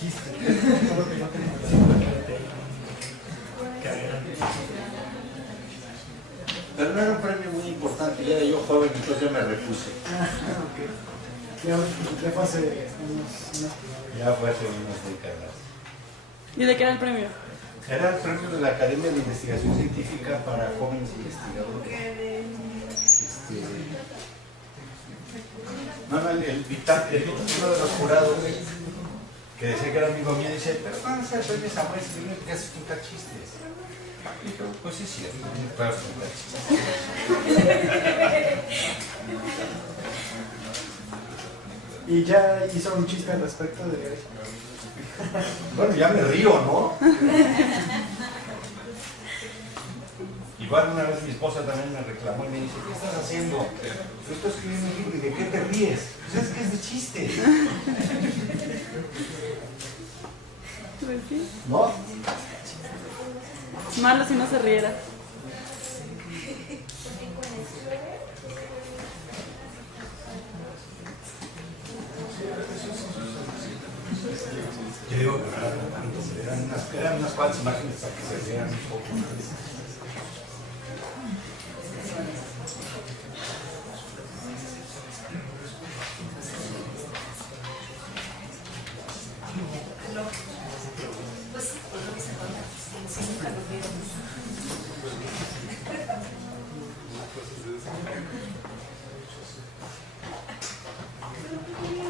dijiste. Solo que no te Pero no era un premio muy importante, ya era yo joven, entonces ya me repuse. Okay. Ya fue hace unos Ya fue hace unas décadas. ¿Y de qué era el premio? Era el premio de la Academia de Investigación Científica para jóvenes investigadores. Uno de los jurados que decía que era amigo mío dice, pero ¿cuándo se premio Samuel Silvio que haces contar chistes? Y yo, pues sí, cierto, no puedo contar chistes. Y ya hizo un chiste al respecto de... Bueno, ya me río, ¿no? Igual una vez mi esposa también me reclamó y me dice, ¿qué estás haciendo? Yo estoy escribiendo un libro, ¿y de qué te ríes? Pues es que es de chiste. Pues sí. ¿No? Malo si no se riera. Yo digo que no era tanto, eran unas cuantas imágenes para que se vean un poco más.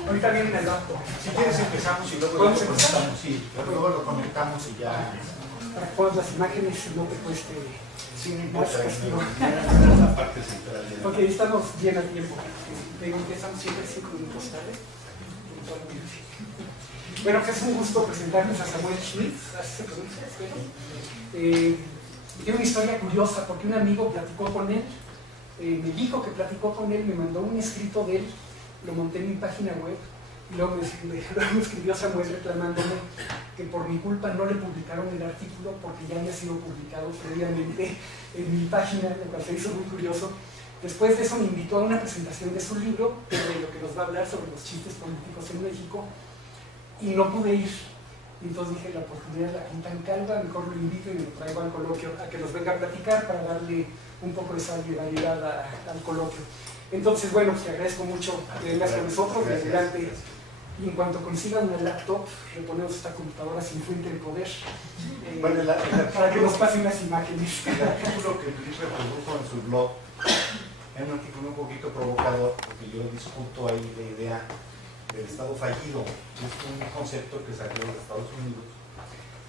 Ahorita viene el laptop. Si quieres empezamos y luego lo conectamos, sí, luego lo conectamos y ya. Para que pongas las imágenes y no te cueste más castigo. La parte central. Porque ahí estamos bien a tiempo. Empezamos siempre 5 minutos tarde. Bueno, pues es un gusto presentarles a Samuel Schmidt, así se pronuncia, espero. Tiene una historia curiosa porque un amigo platicó con él, me dijo que platicó con él, me mandó un escrito de él, lo monté en mi página web y luego me escribió Samuel reclamándome que por mi culpa no le publicaron el artículo porque ya había sido publicado previamente en mi página, lo cual se hizo muy curioso. Después de eso me invitó a una presentación de su libro, de lo que nos va a hablar sobre los chistes políticos en México, y no pude ir. Y entonces dije, la oportunidad la pintan calva, mejor lo invito y me lo traigo al coloquio, a que nos venga a platicar para darle un poco de variedad al coloquio. Entonces, bueno, te agradezco mucho que vengas con nosotros, de adelante. Y en cuanto consigan una laptop, le ponemos esta computadora sin fuente de poder, Bueno, para que nos pasen las imágenes. El artículo que Luis reprodujo en su blog es un artículo un poquito provocador, porque yo discuto ahí la idea del Estado fallido. Es un concepto que salió de Estados Unidos.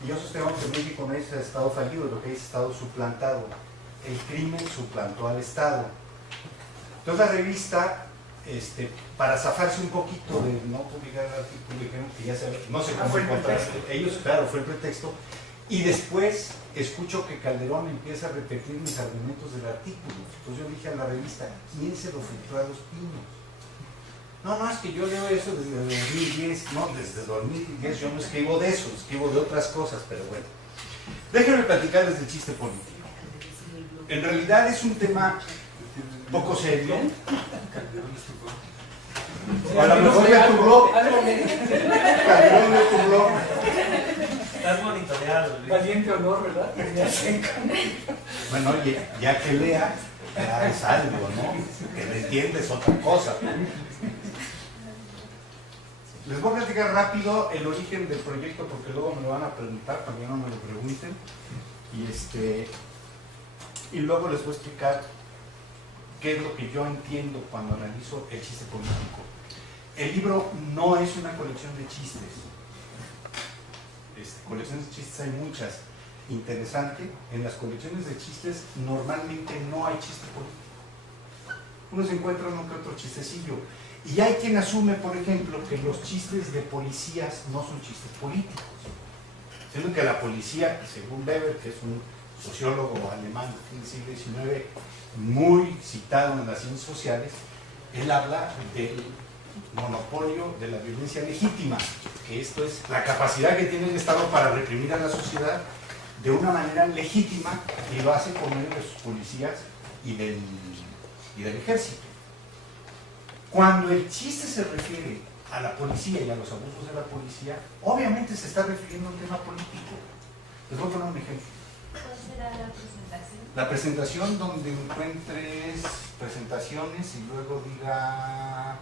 Y yo sostengo que México no es Estado fallido, lo que es Estado suplantado. El crimen suplantó al Estado. Entonces la revista, para zafarse un poquito de no publicar el artículo, dijeron que ya no sé cómo encontrar. Ellos, claro, fue el pretexto. Y después escucho que Calderón empieza a repetir mis argumentos del artículo. Entonces yo dije a la revista, ¿quién se lo filtró a Los Pinos? No, es que yo leo eso desde 2010. No, desde 2010 yo no escribo de eso, escribo de otras cosas, pero bueno. Déjenme platicarles del chiste político. En realidad es un tema poco serio. A lo mejor de tu blog. Calderón de tu blog. Estás monitoreado. Valiente honor, ¿verdad? Bueno, oye, ya que lea, ya es algo, ¿no? Que le entiendes otra cosa. Les voy a platicar rápido el origen del proyecto porque luego me lo van a preguntar, también no me lo pregunten. Y luego les voy a explicar qué es lo que yo entiendo cuando analizo el chiste político. El libro no es una colección de chistes. Colecciones de chistes hay muchas. Interesante, en las colecciones de chistes normalmente no hay chiste político. Uno se encuentra uno que otro chistecillo. Y hay quien asume, por ejemplo, que los chistes de policías no son chistes políticos. Siendo que la policía, según Weber, que es un sociólogo alemán del siglo XIX, muy citado en las ciencias sociales, él habla del monopolio de la violencia legítima, que esto es la capacidad que tiene el Estado para reprimir a la sociedad de una manera legítima, y lo hace por medio de sus policías y del ejército. Cuando el chiste se refiere a la policía y a los abusos de la policía, obviamente se está refiriendo a un tema político. Les voy a poner un ejemplo. ¿Cuál será la presentación? La presentación donde encuentres presentaciones y luego diga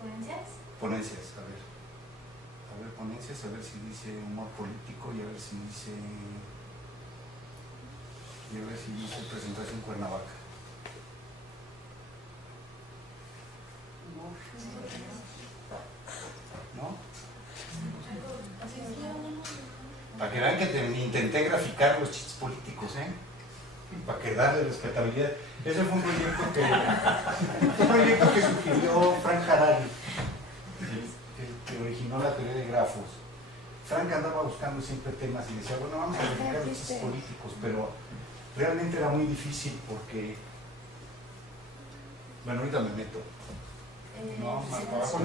¿Ponencias? ponencias, a ver ponencias, a ver si dice humor político y a ver si dice presentación Cuernavaca. ¿No? Para que vean que intenté graficar los chistes políticos, para que darle respetabilidad. Ese fue un proyecto que sugirió Frank Harari, que originó la teoría de grafos. Frank andaba buscando siempre temas y decía, bueno, vamos a graficar los chistes políticos, pero realmente era muy difícil porque, bueno, ahorita me meto. No, más para abajo.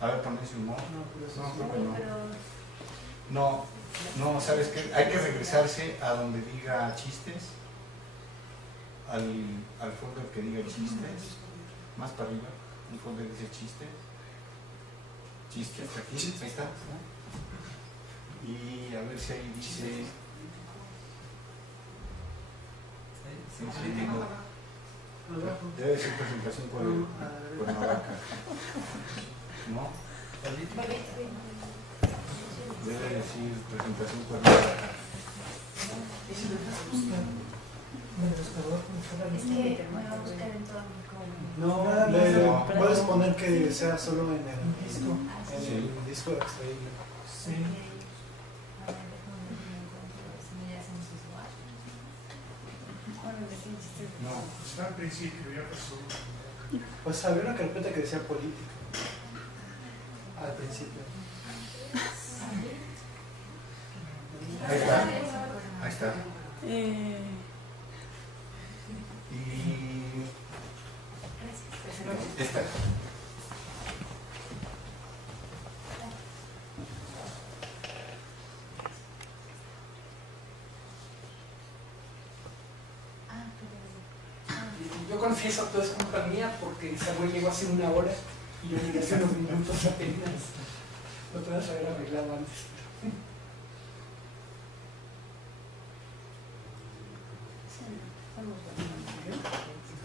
A ver, ponencia humor. No, ¿sabes qué? Hay que regresarse a donde diga chistes, al folder que diga chistes, más para arriba, un folder que dice chistes, aquí, ahí está, ¿no? Y a ver si ahí dice, debe ser presentación por Cuernavaca, ¿no? Debe decir presentación Cuernavaca. Es que me va a buscar en todo mi No, puedes poner que sea solo en el disco, en el disco extraíble. Sí. No, Está al principio, ya pasó. Pues había una carpeta que decía política. Al principio. ahí está. Ahí está. Y esta. Yo confieso, todo es culpa mía porque Samuel llegó hace 1 hora y yo llegué hace unos minutos apenas. Lo tengo que haber arreglado antes.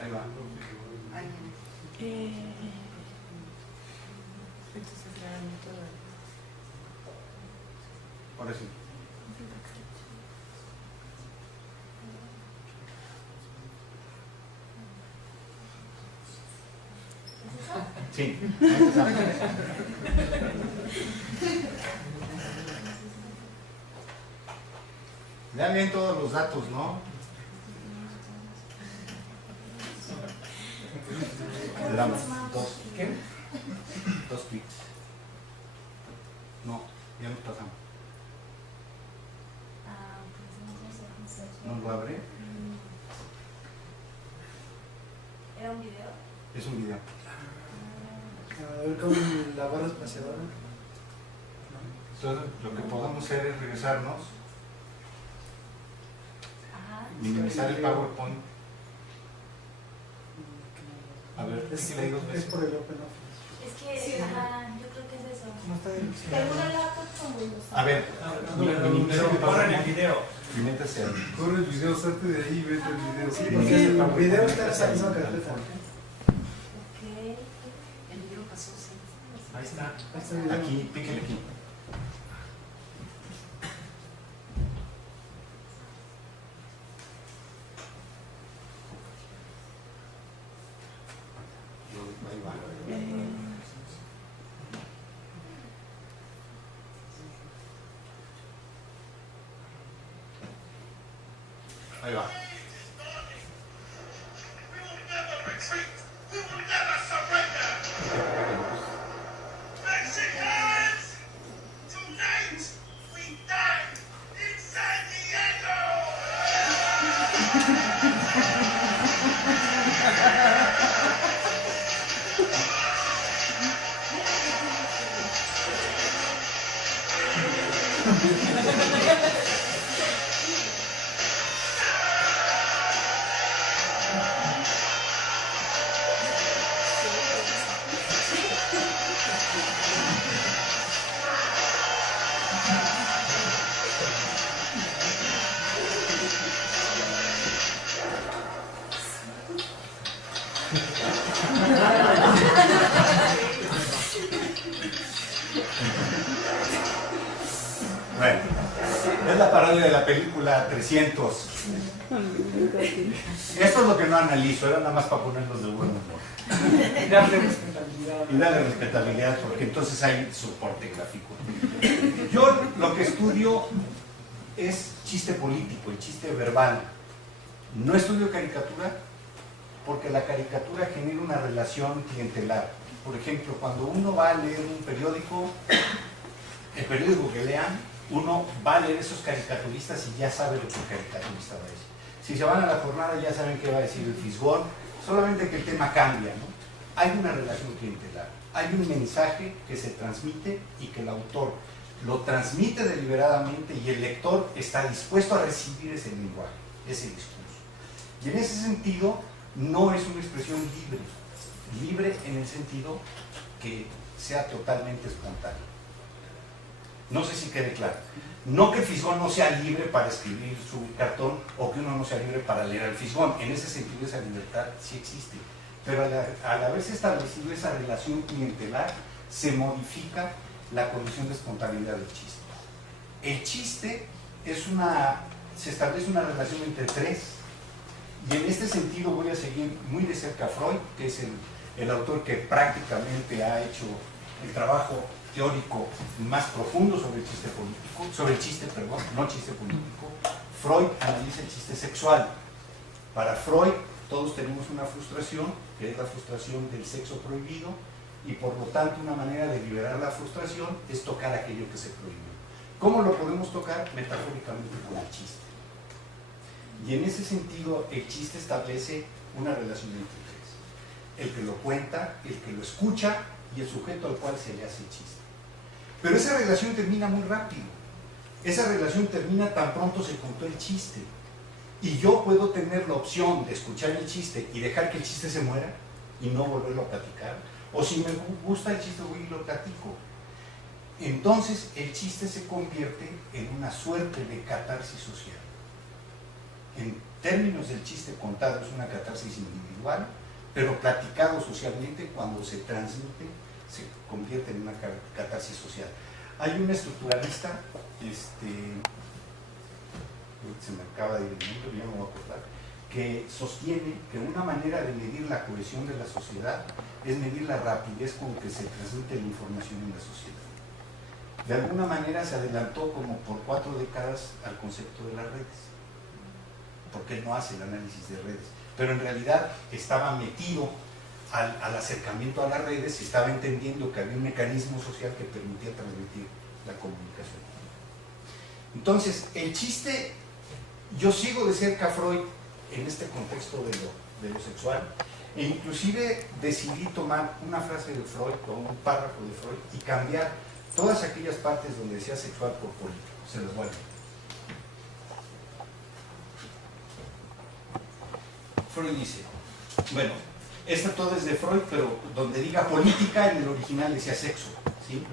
Ahí va. Ahora sí. Sí. Ya bien todos los datos, ¿no? Le damos 2. ¿Qué? 2 clics. No, ya nos pasamos. ¿No lo abre? ¿Era un video? Es un video. A ver con la barra espaciadora. Entonces, lo que podemos hacer es regresarnos, Ajá. minimizar el PowerPoint. A ver, Es, leí 2 veces. es por el OpenOffice. Es que, ajá, yo creo que es eso. No está bien. Tengo una laptop con Windows. A ver, minimiza el Corren el PowerPoint. video. Métase ahí. Corre el video, salte de ahí y vete el video. Sí, porque el video está en esa misma carpeta. Ok. El video pasó, sí. Ahí está. Ahí está el video. Aquí, píquele aquí. Ahí va. Ahí va. Bueno, es la parodia de la película 300. Esto es lo que no analizo, era nada más para ponerlos de buen humor. Y darle responsabilidad. Y darle respetabilidad, porque entonces hay soporte gráfico. Yo lo que estudio es chiste político, el chiste verbal. No estudio caricatura, porque la caricatura genera una relación clientelar. Por ejemplo, cuando uno va a leer un periódico, el periódico que lean, uno va a leer esos caricaturistas y ya sabe lo que el caricaturista va a decir. Si se van a la jornada ya saben qué va a decir el fisgón, solamente que el tema cambia, ¿no? Hay una relación clientelar, hay un mensaje que se transmite y que el autor lo transmite deliberadamente y el lector está dispuesto a recibir ese lenguaje, ese discurso. Y en ese sentido no es una expresión libre, libre en el sentido que sea totalmente espontánea. No sé si quede claro. No que el fisgón no sea libre para escribir su cartón o que uno no sea libre para leer al fisgón. En ese sentido esa libertad sí existe. Pero al haberse establecido esa relación clientelar, se modifica la condición de espontaneidad del chiste. El chiste se establece una relación entre tres. Y en este sentido voy a seguir muy de cerca a Freud, que es el autor que prácticamente ha hecho el trabajo teórico más profundo sobre el chiste político, no chiste político. Freud analiza el chiste sexual. Para Freud, todos tenemos una frustración, que es la frustración del sexo prohibido, y por lo tanto una manera de liberar la frustración es tocar aquello que se prohibió. ¿Cómo lo podemos tocar? Metafóricamente con el chiste. Y en ese sentido, el chiste establece una relación entre tres. El que lo cuenta, el que lo escucha y el sujeto al cual se le hace el chiste. Pero esa relación termina muy rápido. Esa relación termina tan pronto se contó el chiste. Y yo puedo tener la opción de escuchar el chiste y dejar que el chiste se muera y no volverlo a platicar. O si me gusta el chiste, voy y lo platico. Entonces el chiste se convierte en una suerte de catarsis social. En términos del chiste contado es una catarsis individual, pero platicado socialmente, cuando se transmite, se convierte en una catarsis social. Hay un estructuralista, se me acaba de ir el nombre, ya me voy a acordar, que sostiene que una manera de medir la cohesión de la sociedad es medir la rapidez con que se transmite la información en la sociedad. De alguna manera se adelantó como por 4 décadas al concepto de las redes, porque él no hace el análisis de redes, pero en realidad estaba metido al acercamiento a las redes y estaba entendiendo que había un mecanismo social que permitía transmitir la comunicación. Entonces, el chiste, yo sigo de cerca a Freud en este contexto de lo sexual, e inclusive decidí tomar una frase de Freud o un párrafo de Freud y cambiar todas aquellas partes donde decía sexual por político. Se los voy a leer. Freud dice, bueno, esta todo es de Freud, pero donde diga política, en el original decía sexo, ¿sí?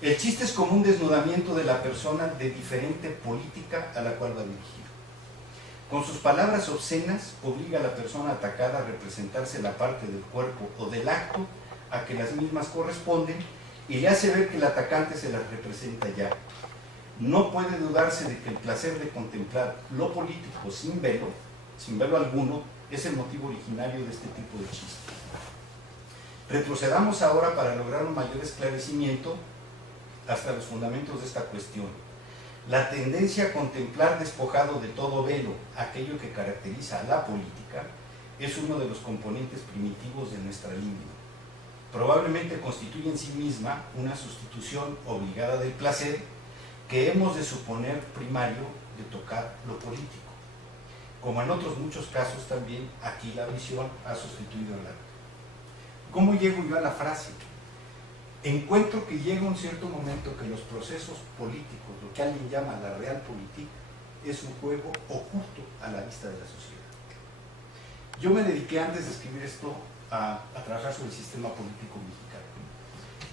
El chiste es como un desnudamiento de la persona de diferente política a la cual va dirigido. Con sus palabras obscenas, obliga a la persona atacada a representarse la parte del cuerpo o del acto a que las mismas corresponden y le hace ver que el atacante se las representa ya. No puede dudarse de que el placer de contemplar lo político sin velo alguno, es el motivo originario de este tipo de chiste. Retrocedamos ahora para lograr un mayor esclarecimiento hasta los fundamentos de esta cuestión. La tendencia a contemplar despojado de todo velo aquello que caracteriza a la política es uno de los componentes primitivos de nuestra línea. Probablemente constituye en sí misma una sustitución obligada del placer que hemos de suponer primario de tocar lo político. Como en otros muchos casos también, aquí la visión ha sustituido el arte. ¿Cómo llego yo a la frase? Encuentro que llega un cierto momento que los procesos políticos, lo que alguien llama la realpolitik, es un juego oculto a la vista de la sociedad. Yo me dediqué antes de escribir esto a trabajar sobre el sistema político mexicano.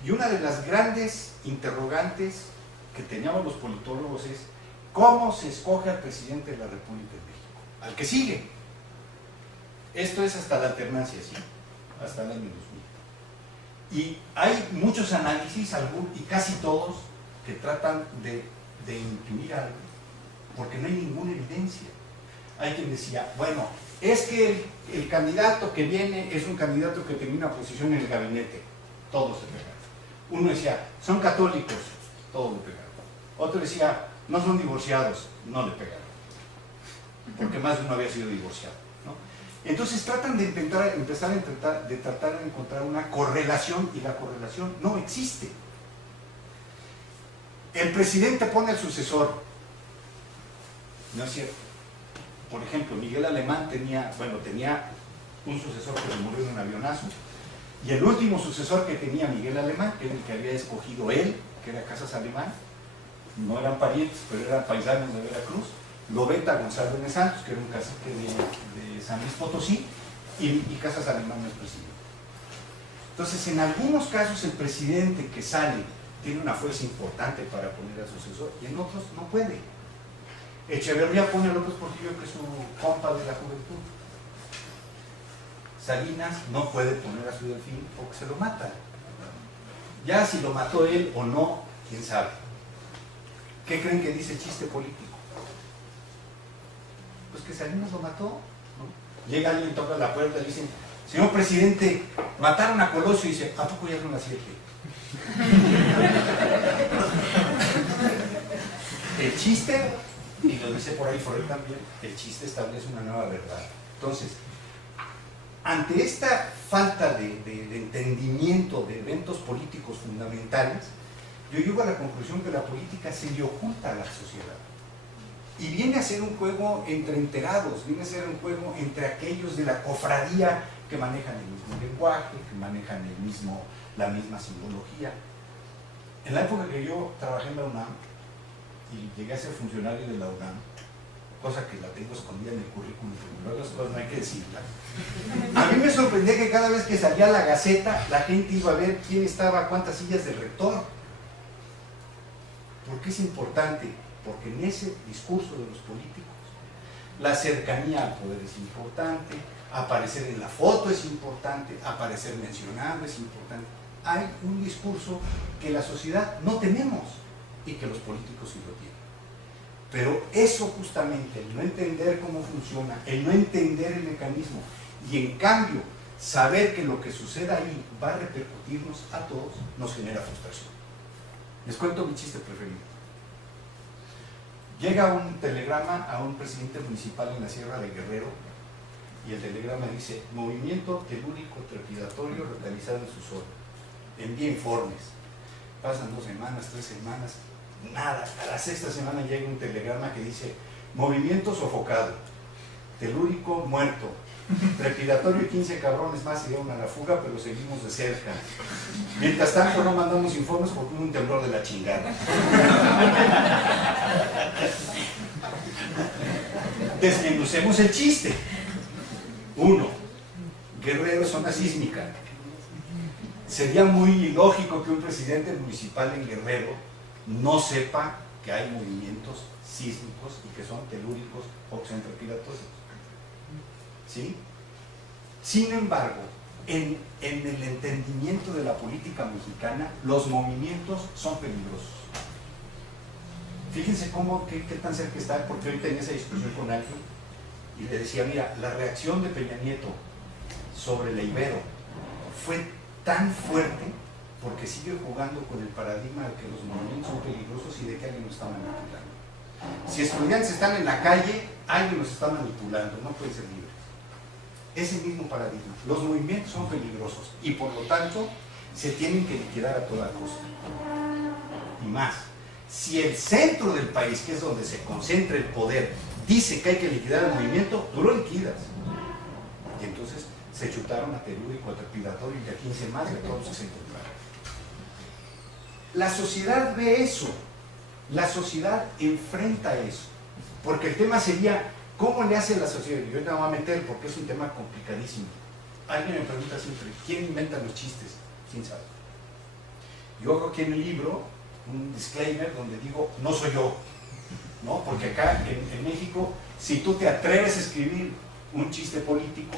Y una de las grandes interrogantes que teníamos los politólogos es ¿cómo se escoge al presidente de la República de México? Al que sigue. Esto es hasta la alternancia, ¿sí? Hasta el año 2000. Y hay muchos análisis, y casi todos, que tratan de incluir algo, porque no hay ninguna evidencia. Hay quien decía, bueno, es que el candidato que viene es un candidato que tenía una posición en el gabinete, todos se pegaron. Uno decía, son católicos, todos le pegaron. Otro decía, no son divorciados, no le pegaron, porque más de uno había sido divorciado, ¿no? Entonces tratan de tratar de encontrar una correlación, y la correlación no existe. El presidente pone al sucesor, no es cierto. Por ejemplo, Miguel Alemán tenía un sucesor que se murió en un avionazo, y el último sucesor que tenía Miguel Alemán, que era el que había escogido él, que era Casas Alemán, no eran parientes, pero eran paisanos de Veracruz, lo veta Gonzalo N. Santos, que era un cacique de San Luis Potosí, y Casas Alemán no es presidente. Entonces, en algunos casos el presidente que sale tiene una fuerza importante para poner al sucesor, y en otros no puede. Echeverría pone a López Portillo, que es un compa de la juventud. Salinas no puede poner a su Delfín porque se lo mata. Ya si lo mató él o no, quién sabe. ¿Qué creen que dice el chiste político? Pues que Salinas lo mató, ¿no? Llega alguien, toca la puerta y le dicen, señor presidente, mataron a Colosio, y dice, ¿a poco ya son las 7? El chiste, y lo dice por ahí Forel también, el chiste establece una nueva verdad. Entonces, ante esta falta de entendimiento de eventos políticos fundamentales, yo llego a la conclusión que la política se le oculta a la sociedad. Y viene a ser un juego entre enterados, viene a ser un juego entre aquellos de la cofradía que manejan el mismo lenguaje, que manejan la misma simbología. En la época que yo trabajé en la UNAM, y llegué a ser funcionario de la UNAM, cosa que la tengo escondida en el currículum, pero las cosas no hay que decirlas. A mí me sorprendía que cada vez que salía la Gaceta, la gente iba a ver quién estaba, cuántas sillas del rector. ¿Por qué es importante? Porque en ese discurso de los políticos, la cercanía al poder es importante, aparecer en la foto es importante, aparecer mencionado es importante. Hay un discurso que la sociedad no tenemos y que los políticos sí lo tienen. Pero eso justamente, el no entender cómo funciona, el no entender el mecanismo, y en cambio saber que lo que suceda ahí va a repercutirnos a todos, nos genera frustración. Les cuento mi chiste preferido. Llega un telegrama a un presidente municipal en la Sierra de Guerrero, y el telegrama dice, movimiento telúrico trepidatorio localizado en su zona. Envía informes. Pasan 2 semanas, 3 semanas, nada. A la 6ª semana llega un telegrama que dice, movimiento sofocado, telúrico muerto, trepidatorio y 15 cabrones más se dieron a la fuga, pero seguimos de cerca. Mientras tanto no mandamos informes porque hubo un temblor de la chingada. Desmenucemos el chiste. 1. Guerrero es zona sísmica. Sería muy ilógico que un presidente municipal en Guerrero no sepa que hay movimientos sísmicos y que son telúricos o que son trepidatorios. ¿Sí? Sin embargo, en el entendimiento de la política mexicana, los movimientos son peligrosos. Fíjense qué tan cerca está, porque hoy tenía esa discusión con alguien y le decía, mira, la reacción de Peña Nieto sobre la Ibero fue tan fuerte porque sigue jugando con el paradigma de que los movimientos son peligrosos y de que alguien los está manipulando. Si estudiantes están en la calle, alguien los está manipulando, no pueden ser libres. Es el mismo paradigma. Los movimientos son peligrosos y por lo tanto se tienen que liquidar a toda costa. Y más, si el centro del país, que es donde se concentra el poder, dice que hay que liquidar el movimiento, tú lo liquidas. Y entonces se chutaron a telúrico, a trepidatorio y a 15 más, y a todos se encontraron. La sociedad ve eso, la sociedad enfrenta eso, porque el tema sería, ¿cómo le hace la sociedad? Yo te voy a meter porque es un tema complicadísimo. Alguien me pregunta siempre, ¿quién inventa los chistes? ¿Quién sabe? Yo hago aquí en el libro un disclaimer donde digo, no soy yo, ¿no? Porque acá en México, si tú te atreves a escribir un chiste político,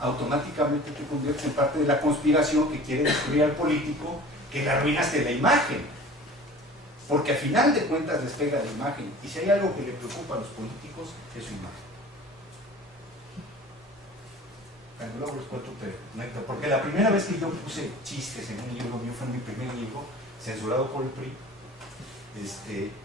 automáticamente te conviertes en parte de la conspiración que quiere destruir al político, que le arruinaste la imagen. Porque al final de cuentas les pega la imagen. Y si hay algo que le preocupa a los políticos, es su imagen. Cuando luego les cuento, porque la primera vez que yo puse chistes en un libro mío fue en mi primer libro, censurado por el PRI,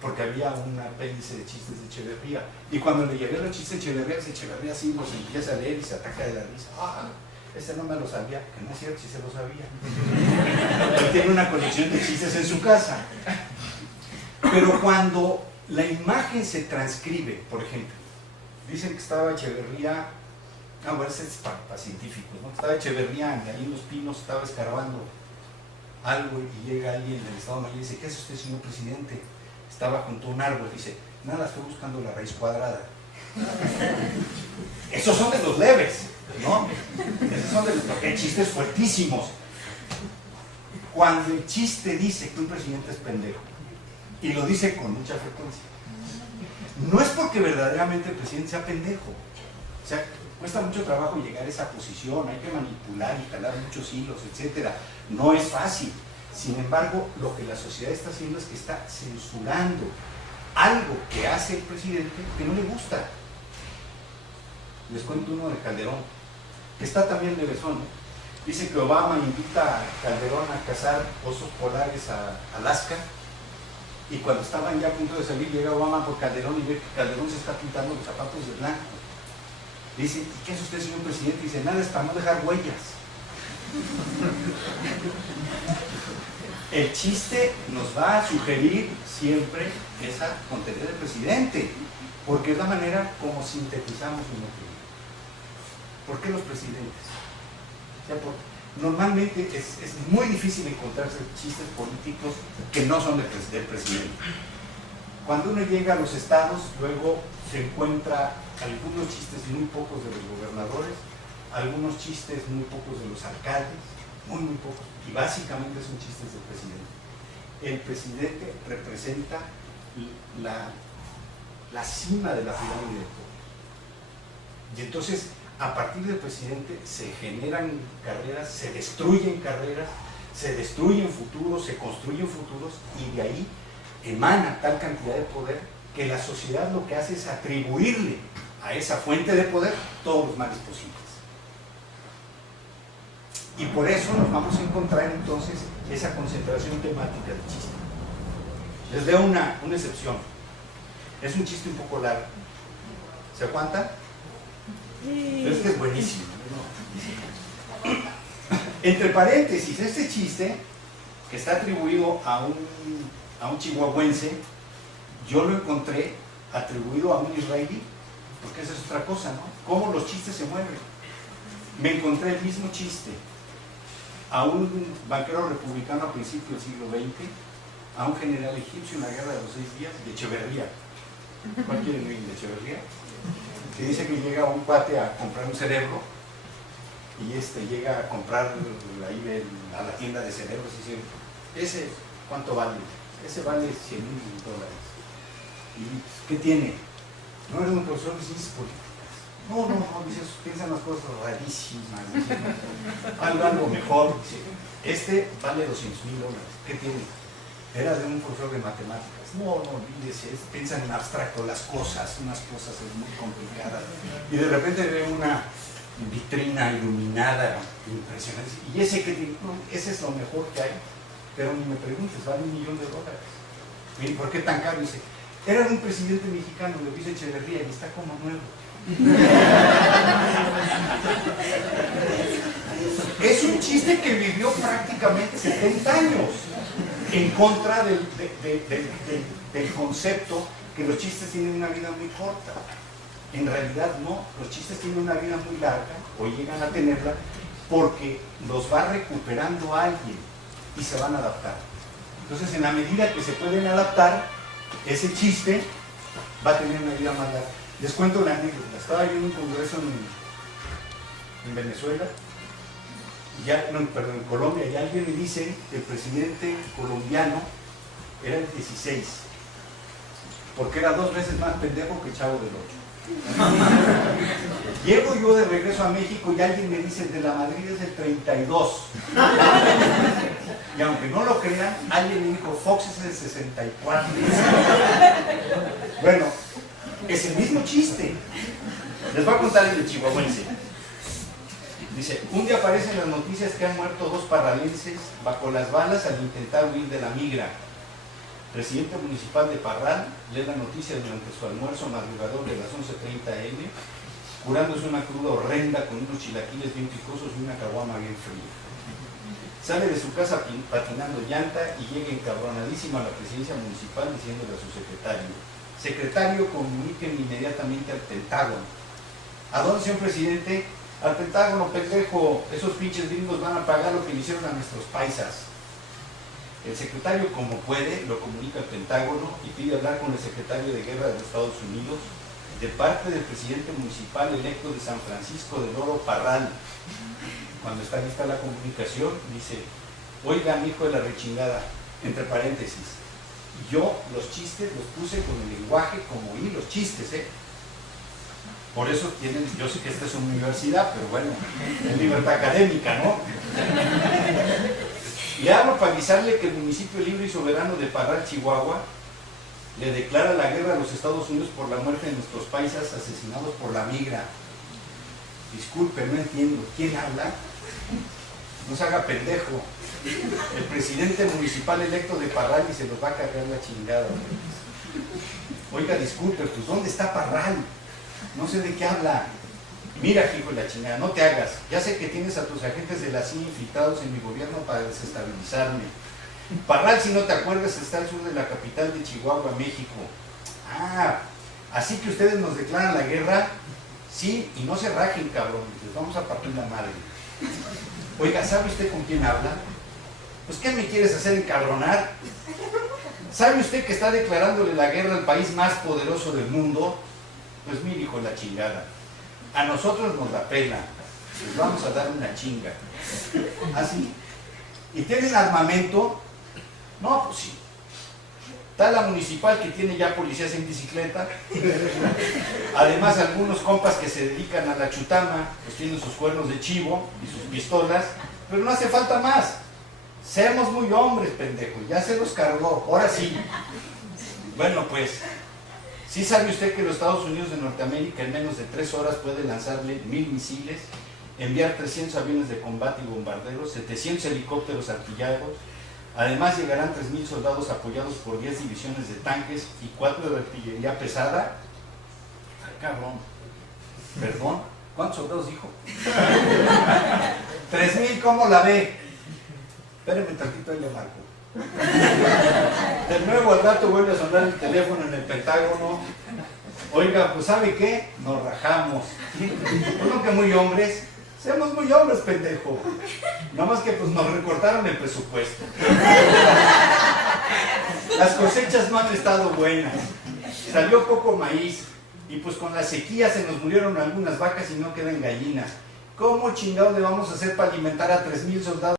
porque había un apéndice de chistes de Echeverría. Y cuando le llevé los chistes de Echeverría sí los empieza a leer y se ataca de la risa. Ah, ese no me lo sabía, que no es cierto, sí se lo sabía. Él tiene una colección de chistes en su casa. Pero cuando la imagen se transcribe, por ejemplo, dicen que estaba Echeverría, bueno, ese es para científicos, ¿no? Estaba Echeverría ahí en Los Pinos, estaba escarbando algo y llega alguien del Estado Mayor y dice: ¿qué hace usted, señor presidente? Estaba junto a un árbol, dice: nada, estoy buscando la raíz cuadrada. Esos son de los leves, ¿no? Esos son de los, porque hay chistes fuertísimos. Cuando el chiste dice que un presidente es pendejo, y lo dice con mucha frecuencia, no es porque verdaderamente el presidente sea pendejo. O sea, cuesta mucho trabajo llegar a esa posición, hay que manipular y jalar muchos hilos, etc. No es fácil. Sin embargo, lo que la sociedad está haciendo es que está censurando algo que hace el presidente que no le gusta. Les cuento uno de Calderón, que está también de besón. Dice que Obama invita a Calderón a cazar osos polares a Alaska, y cuando estaban ya a punto de salir, llega Obama por Calderón y ve que Calderón se está pintando los zapatos de blanco. Dice: ¿y qué hace usted, señor presidente? Dice: nada, es para no dejar huellas. El chiste nos va a sugerir siempre esa tontería del presidente, porque es la manera como sintetizamos un opinión. ¿Por qué los presidentes? O sea, normalmente es muy difícil encontrarse chistes políticos que no son del presidente. Cuando uno llega a los estados, luego se encuentra algunos chistes muy pocos de los gobernadores, algunos chistes muy pocos de los alcaldes, muy pocos, y básicamente son chistes del presidente. El presidente representa la cima de la pirámide del poder. Y entonces, a partir del presidente se generan carreras, se destruyen futuros, se construyen futuros, y de ahí emana tal cantidad de poder que la sociedad lo que hace es atribuirle a esa fuente de poder todos los males posibles. Y por eso nos vamos a encontrar entonces esa concentración temática del chiste. Les leo una excepción. Es un chiste un poco largo. ¿Se aguanta? Sí. Pero es que es buenísimo, ¿no? Entre paréntesis, este chiste, que está atribuido a un chihuahuense, yo lo encontré atribuido a un israelí, porque esa es otra cosa, ¿no? Cómo los chistes se mueven. Me encontré el mismo chiste a un banquero republicano a principios del siglo XX, a un general egipcio en la guerra de los 6 días, de Echeverría. ¿Cuál quieren oír de Echeverría? Que dice que llega un cuate a comprar un cerebro, y llega a comprar ahí a la tienda de cerebros y dice: ¿ese cuánto vale? Ese vale $100,000. ¿Y qué tiene? No, eres un profesor de ciencias políticas. No, dice, piensan las cosas rarísimas. Dice, algo mejor. Dice, vale $200,000. ¿Qué tiene? Era de un profesor de matemáticas. No, olvídese, piensan en abstracto las cosas, unas cosas muy complicadas. Y de repente ve una vitrina iluminada, impresionante. ¿Y ese que tiene? No, ese es lo mejor que hay. Pero ni me preguntes, vale $1,000,000. ¿Y por qué tan caro? Dice, era un presidente mexicano, le dice Echeverría, y está como nuevo. Es un chiste que vivió prácticamente 70 años en contra del concepto que los chistes tienen una vida muy corta. En realidad no, los chistes tienen una vida muy larga, o llegan a tenerla, porque los va recuperando alguien y se van a adaptar. Entonces, en la medida que se pueden adaptar, ese chiste va a tener una vida más larga. Les cuento una anécdota. Estaba yo en un congreso en Venezuela, en Colombia, y alguien me dice que el presidente colombiano era el 16, porque era 2 veces más pendejo que el Chavo del 8. Llego yo de regreso a México y alguien me dice, el de la Madrid es el 32. Y aunque no lo crean, alguien me dijo, Fox es el 64. Bueno, es el mismo chiste. Les voy a contar el de chihuahuense. Dice, un día aparecen las noticias que han muerto 2 parralenses bajo las balas al intentar huir de la migra. Presidente municipal de Parral lee la noticia durante su almuerzo madrugador de las 11:30 am, curándose una cruda horrenda con unos chilaquiles bien picosos y una caguama bien fría. Sale de su casa patinando llanta y llega encabronadísima a la presidencia municipal diciéndole a su secretario: secretario, comuníquenme inmediatamente al Pentágono. ¿A dónde, señor presidente? Al Pentágono, pendejo. Esos pinches gringos van a pagar lo que le hicieron a nuestros paisas. El secretario, como puede, lo comunica al Pentágono y pide hablar con el secretario de Guerra de los Estados Unidos de parte del presidente municipal electo de San Francisco del Oro, Parral. Cuando está lista la comunicación, dice: oigan, hijo de la rechingada, entre paréntesis, yo los chistes los puse con el lenguaje como oí los chistes, Por eso tienen, yo sé que esta es una universidad, pero bueno, es libertad académica, ¿no? Le hablo para avisarle que el municipio libre y soberano de Parral, Chihuahua, le declara la guerra a los Estados Unidos por la muerte de nuestros paisas asesinados por la migra. Disculpe, no entiendo. ¿Quién habla? No se haga pendejo. El presidente municipal electo de Parral y se los va a cargar la chingada. Oiga, disculpe, pues ¿dónde está Parral? No sé de qué habla. Mira, hijo de la chingada, no te hagas. Ya sé que tienes a tus agentes de la CIA infiltrados en mi gobierno para desestabilizarme. Parral, si no te acuerdas, está al sur de la capital de Chihuahua, México. Ah, así que ustedes nos declaran la guerra. Sí, y no se rajen, cabrón, les vamos a partir la madre. Oiga, ¿sabe usted con quién habla? Pues, ¿qué me quieres hacer encabronar? ¿Sabe usted que está declarándole la guerra al país más poderoso del mundo? Pues mire, hijo de la chingada, a nosotros nos la pela, les vamos a dar una chinga. Así. ¿Y tienen armamento? No, pues sí. Está la municipal que tiene ya policías en bicicleta. Además, algunos compas que se dedican a la chutama, pues tienen sus cuernos de chivo y sus pistolas, pero no hace falta más. Seamos muy hombres, pendejos, ya se los cargó, ahora sí. Bueno, pues, ¿sí sabe usted que los Estados Unidos de Norteamérica en menos de 3 horas puede lanzarle 1000 misiles, enviar 300 aviones de combate y bombarderos, 700 helicópteros artillados? Además llegarán 3000 soldados apoyados por 10 divisiones de tanques y 4 de artillería pesada. Ay, cabrón. ¿Perdón? ¿Cuántos soldados dijo? 3000, ¿cómo la ve? Espérenme tantito, ahí le marco. De nuevo al rato vuelve a sonar el teléfono en el Pentágono. Oiga, pues ¿sabe qué? Nos rajamos. ¿No que muy hombres? Seamos muy hombres, pendejo. Nada más que pues nos recortaron el presupuesto. Las cosechas no han estado buenas. Salió poco maíz. Y pues con la sequía se nos murieron algunas vacas y no quedan gallinas. ¿Cómo chingados le vamos a hacer para alimentar a 3000 soldados?